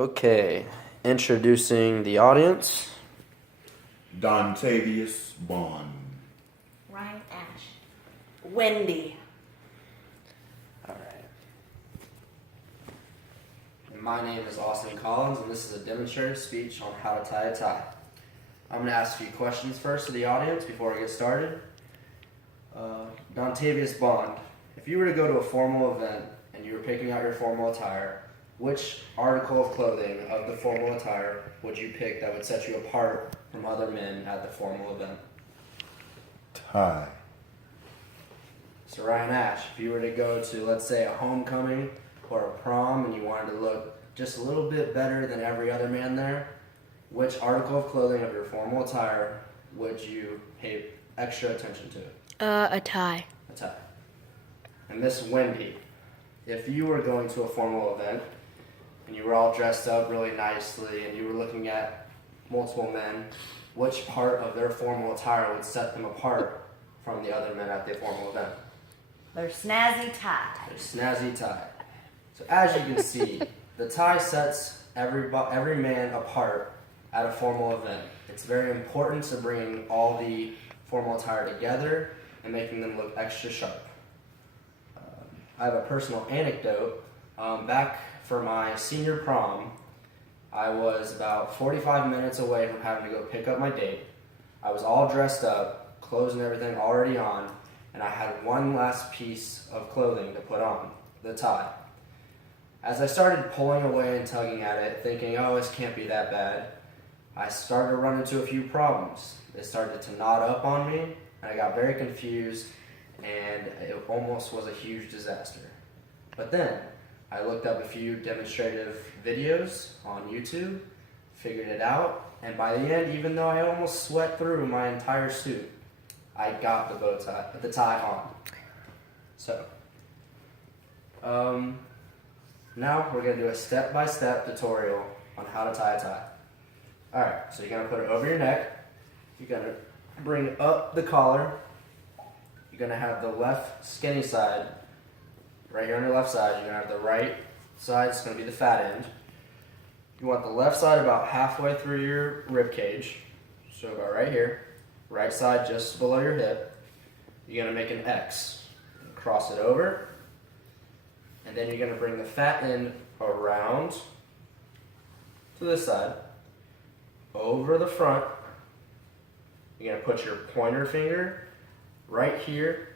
Okay, introducing the audience. Dontavius Bond. Ryan Ash. Wendy. All right. My name is Austin Collins, and this is a demonstrative speech on how to tie a tie. I'm going to ask a few questions first to the audience before I get started. Dontavius Bond, if you were to go to a formal event and you were picking out your formal attire, which article of clothing of the formal attire would you pick that would set you apart from other men at the formal event? Tie. So Ryan Ash, if you were to go to, let's say, a homecoming or a prom and you wanted to look just a little bit better than every other man there, which article of clothing of your formal attire would you pay extra attention to? A tie. A tie. And Miss Wendy, if you were going to a formal event and you were all dressed up really nicely and you were looking at multiple men, which part of their formal attire would set them apart from the other men at the formal event? Their snazzy tie. Their snazzy tie. So as you can see, the tie sets every man apart at a formal event. It's very important to bring all the formal attire together and making them look extra sharp. I have a personal anecdote. Back for my senior prom, I was about 45 minutes away from having to go pick up my date. I was all dressed up, clothes and everything already on, and I had one last piece of clothing to put on, the tie. As I started pulling away and tugging at it, thinking, oh, this can't be that bad, I started to run into a few problems. It started to knot up on me, and I got very confused, and it almost was a huge disaster. But then, I looked up a few demonstrative videos on YouTube, figured it out, and by the end, even though I almost sweat through my entire suit, I got the tie on. So, now we're going to do a step-by-step tutorial on how to tie a tie. Alright, so you're going to put it over your neck, you're going to bring up the collar, you're going to have the left skinny side, right here on your left side, you're going to have the right side, it's going to be the fat end. You want the left side about halfway through your rib cage, so about right here, right side just below your hip. You're going to make an X, cross it over, and then you're going to bring the fat end around to this side, over the front. You're going to put your pointer finger right here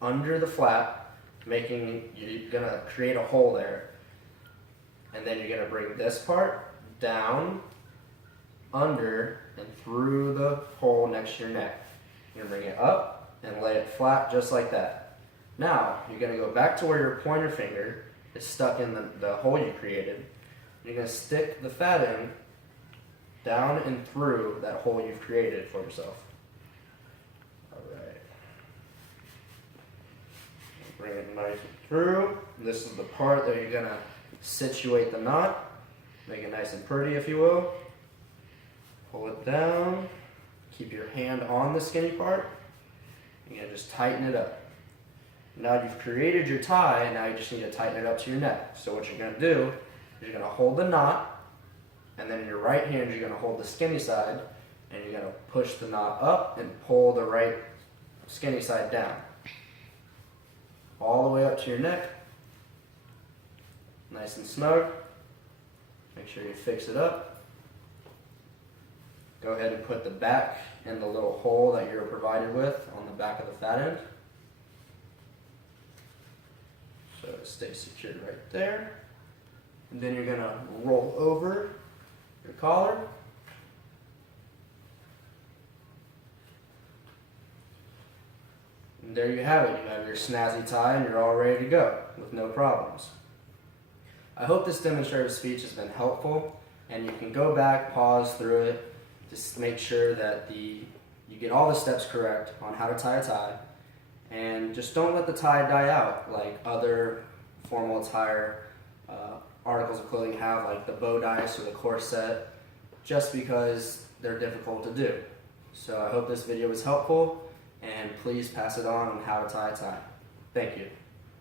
under the flap, you're going to create a hole there. And then you're going to bring this part down, under, and through the hole next to your neck. You're going to bring it up and lay it flat just like that. Now, you're going to go back to where your pointer finger is stuck in the hole you created. You're going to stick the fat end down and through that hole you've created for yourself. Alright. Bring it nice and through. This is the part that you're going to situate the knot. Make it nice and pretty, if you will. Pull it down. Keep your hand on the skinny part. You're going to just tighten it up. Now you've created your tie, and now you just need to tighten it up to your neck. So what you're going to do is you're going to hold the knot, and then in your right hand you're going to hold the skinny side, and you're going to push the knot up and pull the right skinny side down. All the way up to your neck. Nice and snug. Make sure you fix it up. Go ahead and put the back in the little hole that you're provided with on the back of the fat end. So it stays secured right there. And then you're going to roll over your collar. And there you have it. You have your snazzy tie and you're all ready to go with no problems. I hope this demonstrative speech has been helpful, and you can go back, pause through it, just make sure that you get all the steps correct on how to tie a tie, and just don't let the tie die out like other formal attire articles of clothing have, like the bow dice or the corset, just because they're difficult to do. So I hope this video was helpful, and please pass it on how to tie a tie. Thank you.